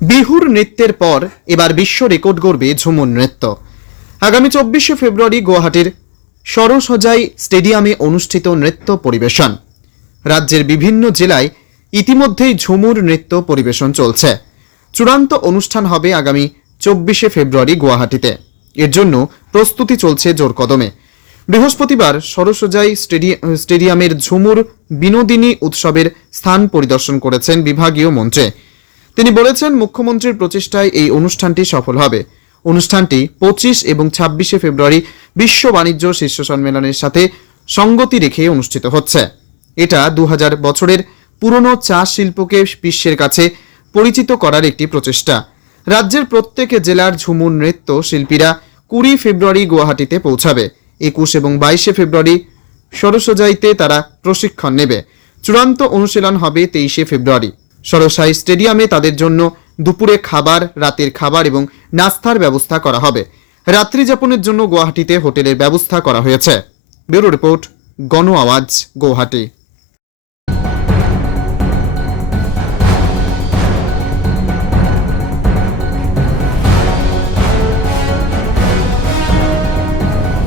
বিহুর নৃত্যের পর এবার বিশ্ব রেকর্ড গড়বে ঝুমুর নৃত্য। আগামী 24শে ফেব্রুয়ারি গুয়াহাটির সরসজাই স্টেডিয়ামে অনুষ্ঠিত নৃত্য পরিবেশন। রাজ্যের বিভিন্ন জেলায় ইতিমধ্যেই ঝুমুর নৃত্য পরিবেশন চলছে। চূড়ান্ত অনুষ্ঠান হবে আগামী 24শে ফেব্রুয়ারি গুয়াহাটিতে। এর জন্য প্রস্তুতি চলছে জোর কদমে। বৃহস্পতিবার সরসজাই স্টেডিয়ামের ঝুমুর বিনোদিনী উৎসবের স্থান পরিদর্শন করেছেন বিভাগীয় মন্ত্রী। তিনি বলেছেন, মুখ্যমন্ত্রীর প্রচেষ্টায় এই অনুষ্ঠানটি সফল হবে। অনুষ্ঠানটি 25 এবং 26শে ফেব্রুয়ারি বিশ্ব বাণিজ্য শীর্ষ সম্মেলনের সাথে সঙ্গতি রেখে অনুষ্ঠিত হচ্ছে। এটা 2000 বছরের পুরনো চা শিল্পকে বিশ্বের কাছে পরিচিত করার একটি প্রচেষ্টা। রাজ্যের প্রত্যেক জেলার ঝুমুর নৃত্য শিল্পীরা 20 ফেব্রুয়ারি গুয়াহাটিতে পৌঁছাবে। 21 এবং 22শে ফেব্রুয়ারি সরসজাইতে তারা প্রশিক্ষণ নেবে। চূড়ান্ত অনুশীলন হবে 23শে ফেব্রুয়ারি। সরসাই স্টেডিয়ামে তাদের জন্য দুপুরে খাবার, রাতের খাবার এবং নাস্তার ব্যবস্থা করা হবে। রাত্রি যাপনের জন্য গুয়াহাটিতে হোটেলের ব্যবস্থা করা হয়েছে। ব্যুরো রিপোর্ট, গণ আওয়াজ, গুয়াহাটি।